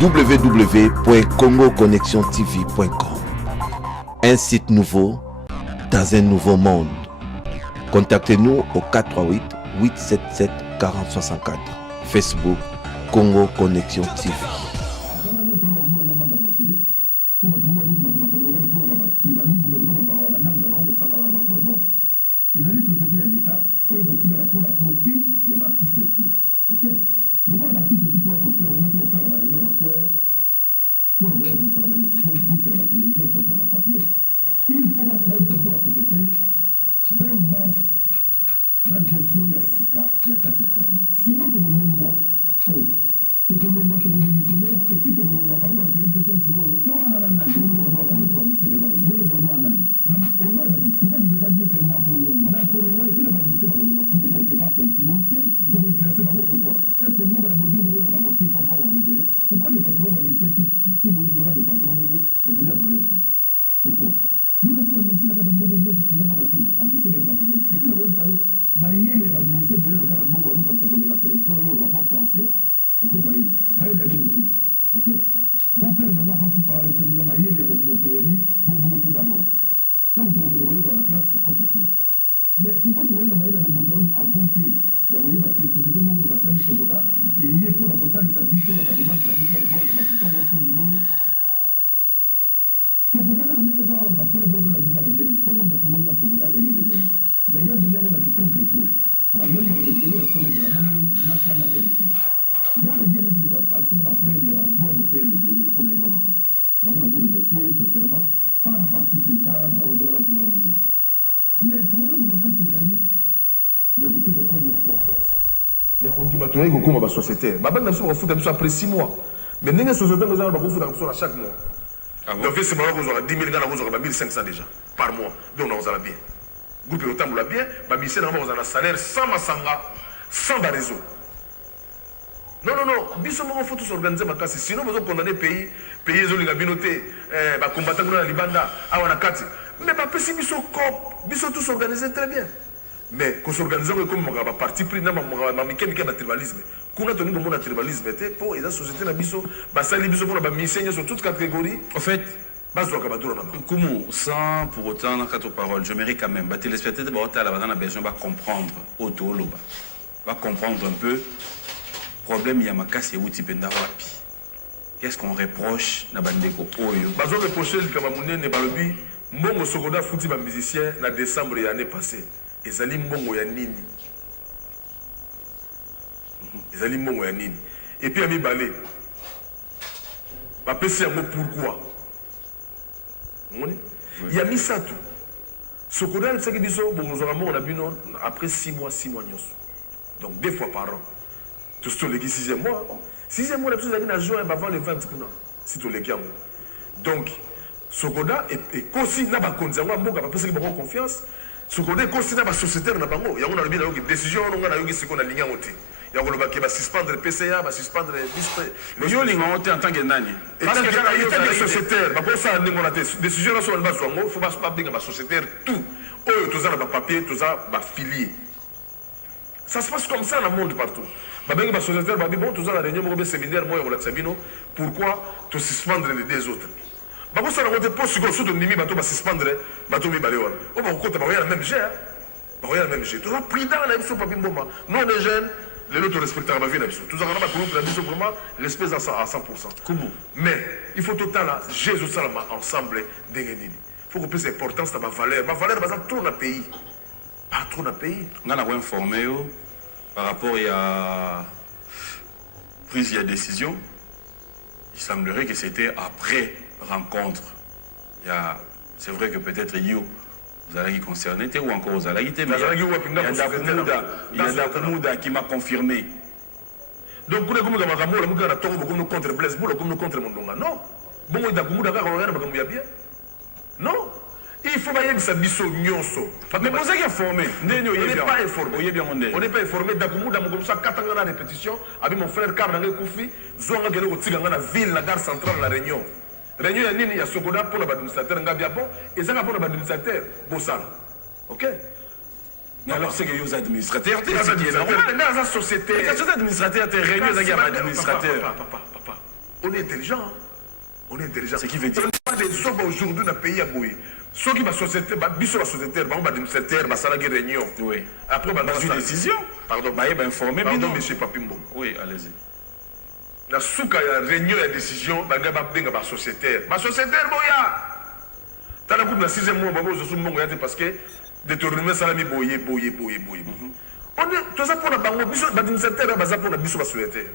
www.congoconnexiontv.com. Un site nouveau dans un nouveau monde. Contactez-nous au 438 877 4064. Facebook Congo Connexion TV. La gestion ya sika ya kati ya sana sinon to bolongwa to bolongwa to démissionner et puis to bolongwa par contre to une question sur to ana na to bolongwa ba mise ba yo bolongwa na au moins la mise moi je peux pas dire que na bolongwa et puis la mise ba bolongwa pour quelque part c'est influencer donc influencer ba pourquoi est ce que moi la bolongwa on va forcer pas on révéler pourquoi les patrons va mise tout les autres des patrons au delà de valeur pourquoi nous la mise là dans beaucoup de choses tout ça va soma la mise ba ba et puis la même ça Maïele va ministre de l'État de Bongo quand ça collègue la télévision et on va pas français au coup Maïele a dit tout ok la père maintenant va pour parler c'est Maïele au moto d'abord tant que vous voyez la classe c'est autre chose mais pourquoi tu vois Maïele au moto à voter il y a voyé que société monde va salir Sokoda et il est pour la posa sa biso la démarche la mission de Bongo va tout continuer Sokoda na ndenge za wana pale Bongo na zuka de James comme da fumona Sokoda et les de James mais il y a des gens qui concrètement parce que même dans le pays la somme de la monnaie n'a qu'à la faire là les gens qui sont accès à preuve il y a droit d'auteur révélé on a évalué donc on a besoin de verser sincèrement pas la partie privée pas regarder la musique mais le problème dans ces années il y a beaucoup de l'importance il y a qu'on dit matoyer ko comme ba société ba bana so foot après 6 mois mais n'engue société nga za ba ko foot à chaque mois donc c'est moi vous aura 10 000 gars vous aura 1500 déjà par mois donc on va bien groupe autant la bien ba mise na un salaire sans masanga sans réseau non biso mo faut tous organiser makasi sinon vous condamner pays zo les binoté ba combattant na libanda awana kati mais ba pesi biso cop biso tous organiser très bien mais qu'on s'organise comme ba parti pris na ma mikemike ba tribalisme kuna toni ko mona tribalisme té pour les sociétés na biso ba sali biso pour ba mise sur toutes catégories en fait. Comment, sans pour autant dans quatre paroles, je mérite quand même. Les téléspectateurs vont besoin de comprendre autour, va comprendre un peu. Le problème il y a ma casse et outil wapi. Qu'est-ce qu'on reproche na bandeko oyo? Bazo reprocher le Camerounais n'est pas le but. Mbongo Sokoda fouti ba musicien na décembre l'année passée. Ezali mbongo ya nini? Ezali mbongo ya nini? Et puis ami balé. Ba pesi un mot pourquoi? Il y a mis ça tout. Sokoda, c'est que on a bu après 6 mois. Donc 2 fois par an. Tout ce qui est 6e mois. 6e mois, on a juin avant le 20. Si tu l'es donc, Sokoda est consigne dans la confiance. Sokoda est consigne dans la société. Il y a une décision, on a eu ce qu'on a ligné en côté. Il y a un suspendre le PCA, va suspendre le mais yo linga en tant que nani parce que il y a des sociétaires ba ko ça ndingo na décision na so ba zongo faut pas bien ba sociétaire tout oyo tous na ba papier tous ba filier ça se passe comme ça dans le monde partout ba bien ba sociétaire ba bon tous na réunion mo séminaire mo ya sabino pourquoi tu suspendre les deux autres ba ko ça na côté poste ko soto ndimi ba to ba suspendre ba to mi balé wana o ba ko ta ba ya même jet ba ya même jet tu as pris dans la mission papier mboma non des jeunes les autres respectent la vie. Tout ça, on a vraiment respect à 100%. Mais il faut tout le temps là, Jésus Salama ensemble, il faut qu'on puisse l'importance de ma valeur. Ma valeur, c'est trop dans le pays. Pas trop dans le pays. On a informé par rapport à prise de décision. Il semblerait que c'était après rencontre. C'est vrai que peut-être vous allez concerner ou encore vous allez mais il y a Dakoumouda qui m'a confirmé. Donc vous avez contre Blaise Boula comme contre Mondonga. Non. Bon Dakoumouda va regarder bien. Non. Il faut que ça biso nyonso. Mais vous êtes informé. On n'est pas informé. On n'est pas informé. Dakoumouda mon comme ça 4 ans de répétition avec mon frère Karnangé Koufi, Zonga Gelo Tiganga la ville, la gare centrale, la Réunion. Réunion il y a Sokoda pour l'administrateur Ngabia bon et ça pour l'administrateur Bossal. OK? Mais alors c'est que les administrateurs dans la société. Les administrateurs réunion il y a administrateur. Papa. On est intelligent. Hein? On est intelligent. Ce qui veut dire des hommes aujourd'hui dans le pays à Boye. Ceux qui sont société, biso la société, bah on va démissionner, bah ça la réunion. Oui. Après bah dans une décision. Pardon. Bah il va informer. Pardon monsieur Papimbo. Oui, allez-y. Na souka ya réunion ya décision, bah gars bah benga bah sociétaire. Bah sociétaire boya. T'as la coupe dans 6e mois, bah vous aussi mon gars parce que détournement salami boye. On est tout ça pour la banque, biso bah démissionnaire bah ça pour la biso bah sociétaire.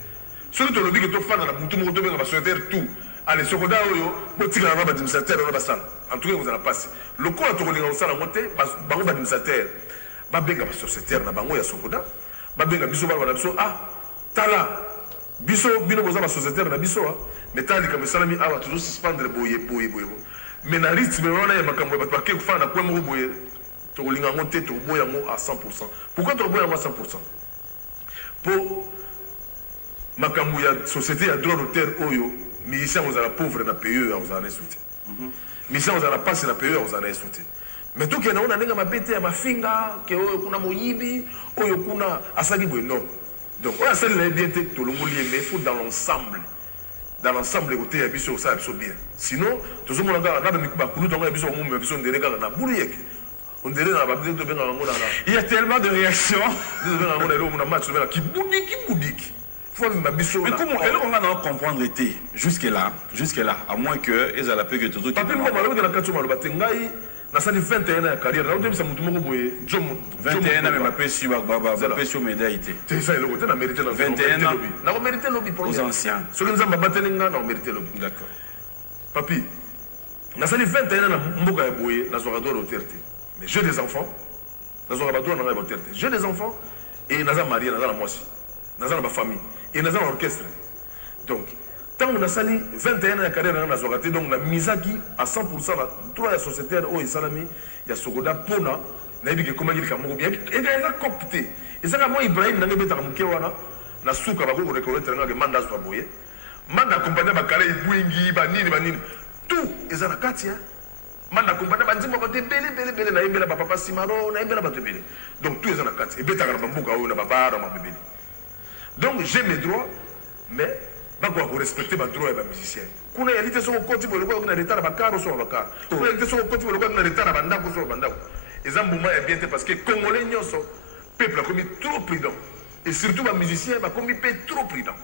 Celui qui te le dit que tu fais dans la boutique, tu benga bah sociétaire tout. Allez, ce qu'on a eu, petit grand administrateur, on va passer. En tout cas, vous allez passer. Le coup à tourner dans la montée, bango administrateur, babenga sociétaire na bango ya sokoda, babenga biso ba biso ah, tala. Biso bino boza ba sociétaire na biso ah, mais tali comme salami ah, toujours suspendre boye. Mais na rythme wana ya makambo ba ke fa na kwa mo boye, to linga monter to boya mo à 100%. Pourquoi to boya mo à 100%? Pour makambo ya société ya droit d'auteur oyo. Musiciens vous avez pauvre na pays vous en soutien. Musiciens vous avez passe na pays vous en soutien. Mais tout que na on a nenga mapete ya mafinga que kuna moyibi oyo kuna asaki boy non. Donc on a celle là bien tout le monde mais il faut dans l'ensemble. Dans l'ensemble côté ya biso ça biso bien. Sinon tout le monde na ba kulu donc biso mo biso ndere kaka na buriek. On dirait na ba biso benga ngona. Il y a tellement de réactions. Benga ngona lo na match benga ki budiki. Mais comment on va comprendre l'été jusque-là, à moins que ils aient peu que tout le temps. 21 ans carrière, 21 ans mais ma pétion médaille. C'est ça le côté na mérité 21 ans. Na mérité lobby pour les anciens. Ceux qui nous ont battu na mérité lobby. D'accord. Papi, na sali 21 ans na mboka ya boye na zorador autorité. Mais j'ai des enfants. Na zorador na autorité. J'ai des enfants et na za marié na za la moisi. Na za ma famille. Et nous avons un orchestre. Donc, tant qu'on a sali 21 ans de carrière dans la Zoraté, donc la mise à qui à 100% la trois sociétaires au Salami, il y a Sokoda Pona, Nabi qui comment dire Kamou bien, et il y a copté. Et ça, moi, Ibrahim, n'a pas été na souka ba ko reconnaître nga mandat so boye. Mandat accompagné ba kala ibwingi ba nini. Tout, ils ont la katia. Mandat accompagné ba nzimba ba belé na yembela ba papa Simaro, na yembela ba belé. Donc tout ils ont la katia. Et beta ka bambuka o na baba ma bébé. Donc j'ai mes droits, mais je dois respecter mes droits de musicien. Quand il y a des gens qui ont des retard, ils sont en retard. Quand il y a des gens qui ont des retard, ils sont en retard. Et ça, c'est bien parce que les Congolais, le peuple a commis trop prudent. Et surtout les musiciens, ils ont commis trop prudent.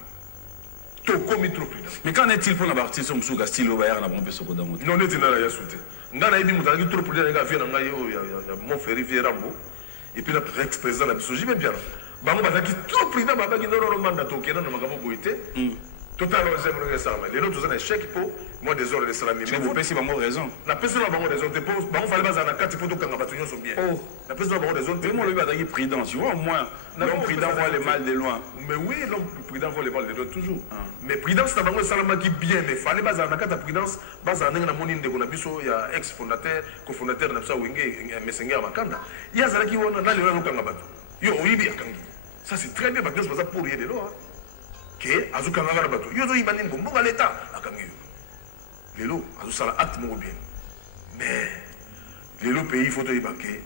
Trop prudent. Mais qu'en est-il pour la partie de Moussouga Stilo Bayar na bombe soko damoto? Non, n'est-il pas là sauté. Ngana idi mutaki trop prudent, il y a mon frère Rambo. Et puis notre ex-président la Bisoji, même bien. Bango bazaki trop prudent babaki non mandat tokena na makambo boité. Total j'aimerais ça mais les autres ont un échec pour moi des ordres de salami. Mais vous pensez bango raison. La personne a bango raison te pose bango fallait baza na 4 pour to kanga batunyo sont bien. Oh, la personne a bango raison te moi le bazaki prudent, tu vois au moins l'homme prudent voit le mal de loin. Mais oui, l'homme prudent voit le mal de loin toujours. Mais prudence na bango salama qui bien mais fallait baza na 4 prudence baza na monine de konabiso ya ex fondateur cofondateur na ça wenge mesenga makanda. Ya zalaki wona na le kanga batu. Yo oyibi akangi. Ça c'est très bien parce que c'est pour rien de l'eau. Que azuka ngara bato. Yo zo ibanine bombo à l'état akangi. Lelo azusala acte mo bien. Mais lelo pays faut to ibake.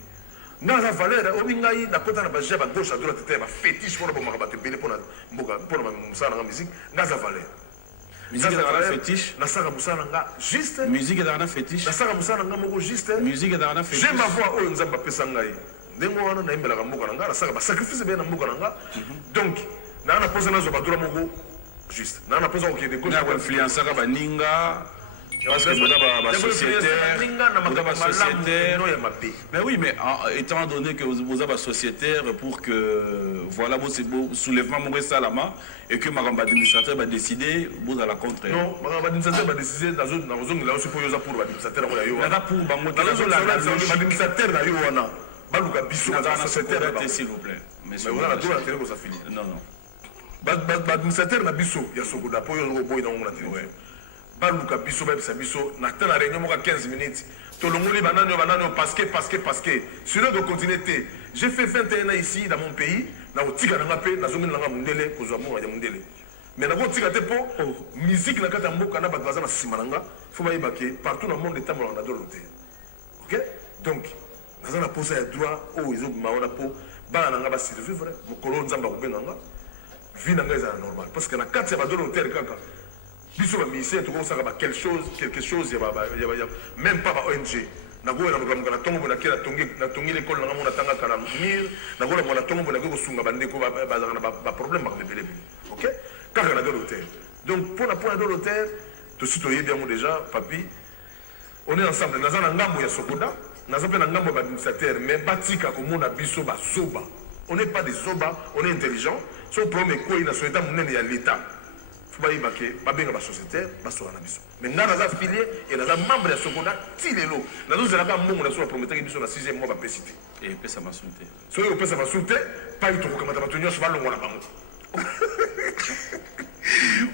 Ngaza valeur obingai na kota na baje ba gauche à droite te ba fétiche pour bomba ba tebele pour na mboka pour na musala na musique ngaza valeur. Musique est dans la fétiche. Na saka musala nga juste. Musique est dans la fétiche. Na saka musala nga moko juste. Musique est dans la fétiche. J'aime voir o nzamba pesa ngai. Ndenge wana na imbela mboka na nga na saka ba sacrifice bien na mboka na nga. Donc na na posa na zo badura moko juste. Na na posa ko de gauche na influencer ka baninga. Parce que vous avez ma sociétaire, mais oui, mais étant donné que vous avez ma sociétaire pour que voilà vos soulèvements Maurice Salama et que ma administrateur va décider, vous allez la contre. Non, ma administrateur va décider dans une zone là aussi pour l'administrateur. L'administrateur là, Yoana, Baluka Bissou, s'il vous plaît. Mais vous avez tout l'intérêt que ça finit. Non, non. L'administrateur là, Bissou, il y a ce coup d'appui, il y a un peu baluka biso ba biso na tana réunion moka 15 minutes to longoli banano parce que sinon de continuer j'ai fait 21 ans ici dans mon pays na otika na ngape na zomina nga mundele kozwa mo ya mundele mais na otika te po musique na kata mboka na bato bazana simananga faut ba ibake partout dans le monde état molanda do loté. OK donc nazana posa ya droit o izo maona po bana nga ba survivre mo kolo nzamba ko benanga vie na nga za normal parce que na kati ya ba do loté kaka biso ba ministère to ko saka ba quelque chose ya même pas ba ONG na go na ngana tongo na kela tongi l'école na ngona tanga kana mir na go na tongo na go sunga bande ko ba problème ba bebele OK kaka na l'hôtel donc pour na l'hôtel to citoyen bien déjà papi on est ensemble na zana ngambo ya sokoda na zape na ngambo ba administrateur mais batika ko mona biso ba soba on n'est pas des soba on est intelligent so premier ko ina so état munene ya l'état faut pas y baquer pas bien la société pas sur la mission mais dans la affilié et dans la membre de Sokoda tilelo na nous zela ka mungu na so promettre que biso na 6e mois ba pesité et pesa masunte so yo pesa masunte pas y to ko kamata batonyo so ba longo na bango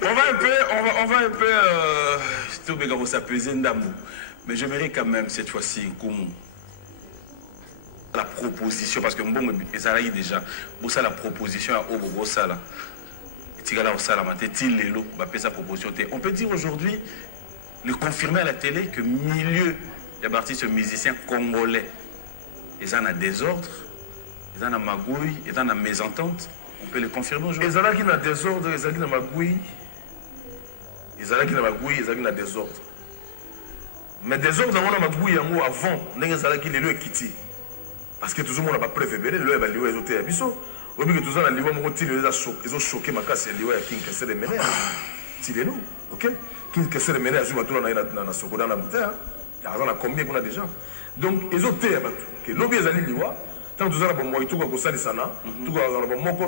on va un peu tout bien comme ça peser ndambu mais j'aimerais quand même cette fois-ci comme la proposition parce que bon ezala déjà pour ça la proposition à Obogo sala on peut dire aujourd'hui, le confirmer à la télé que milieu des artistes musiciens congolais, ils en ont désordre, ils en ont magouille, ils en ont mésentente. On peut le confirmer aujourd'hui. Ils en ont désordre, ils en ont magouille, ils en ont désordre. Mais désordre, on a magouille avant, ils en ont le quitté. Parce que tout le monde n'a pas préféré, le va lui ajouter à biso. Oui, mais tout ça, les liwa m'ont tiré ils ont choqué ma casse, les liwa qui cassé les ménères. Tirez-nous, ok? Qui cassé les ménères, je vais tout dans la Sokoda, dans la terre. Il y a combien qu'on a déjà. Donc, ils ont été abattus. L'objet est allé liwa. Tant que tout ça, bon, tout va ça,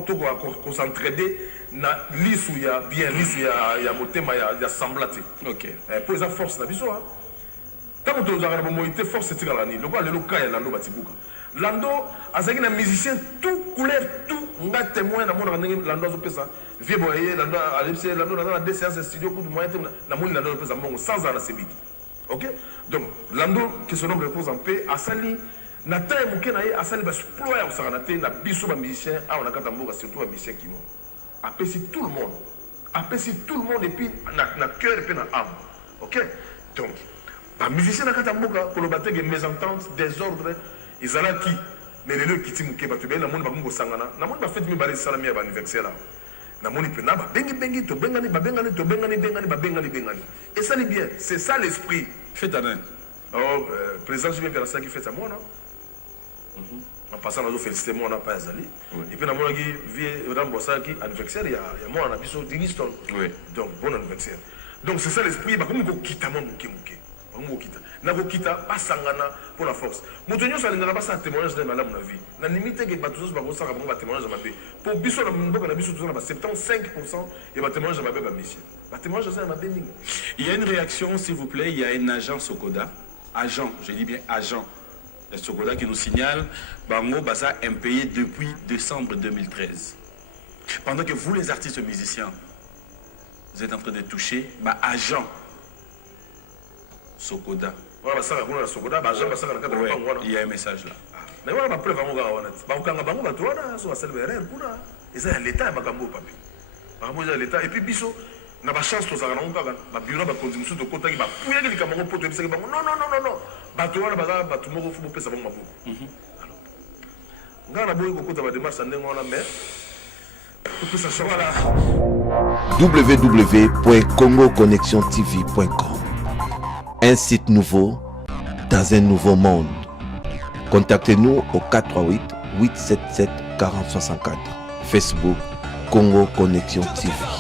tout va s'entraider, na l'issue, il y a bien l'issue, il y a motema, il y a semblaté. Ok. Pour les forces, la biso, tant que tout ça, bon, il était force, c'est tiré à la nuit. Le cas, le cas, il y a l'ando batibuka. Lando, azaki na musicien tout couleur tout nga témoin na mona ndenge Lando zo pesa vie boye Lando alipse Lando na deux séances studio coup de moyen na moni Lando pesa mbongo sans ana sebiki. OK? Donc Lando que son nom repose en paix asali na time ke na ye asali ba exploit au saranate na biso ba musicien a on a katamboka surtout ba musicien kino. Apprécie tout le monde et puis na cœur et puis na âme. OK? Donc ba musicien na katamboka ko lobate que mésentente désordre ils allaient qui mais les qui tiennent qui battent bien la monde va nous sangana la monde va faire du balai salami à l'anniversaire là la monde peut n'aba bengi to bengani et ça n'est bien c'est ça l'esprit fait un président je viens vers ça qui fait à moi non en passant à féliciter moi on n'a pas azali et puis la monde qui vient dans bossa qui anniversaire il y a moi on a biso Diniston donc bon anniversaire donc c'est ça l'esprit bah comme go quitter mon muke nakokita basangana pour la force moto nyonso alingaka basa témoignage na malamu na vie na limite ke bato nyonso bakosaka bango batémoignage ya mabe po biso na mboka na biso toza na ba 75% ya batémoignage ya mabe bamisi batémoignage eza ya mabe mingi. Il y a une réaction s'il vous plaît, il y a un agent Sokoda, agent, je dis bien agent de Sokoda qui nous signale bango baza impayé depuis décembre 2013 pendant que vous les artistes musiciens vous êtes en train de toucher agent Sokoda. Il y a un message là. Mais voilà, ma preuve, on va voir. C'est l'État, l'État. Et puis, biso, na ba chance tous à la bureau ba condition de contact ba pouya les camarades pour te dire non. Bato wana baza bato moko fu pesa bango maboko. Alors. Ngana boy ko kota ba démarche ndenge wana mais www.congoconnexiontv.com. Un site nouveau dans un nouveau monde. Contactez-nous au 438 877 4064. Facebook Congo Connexion TV.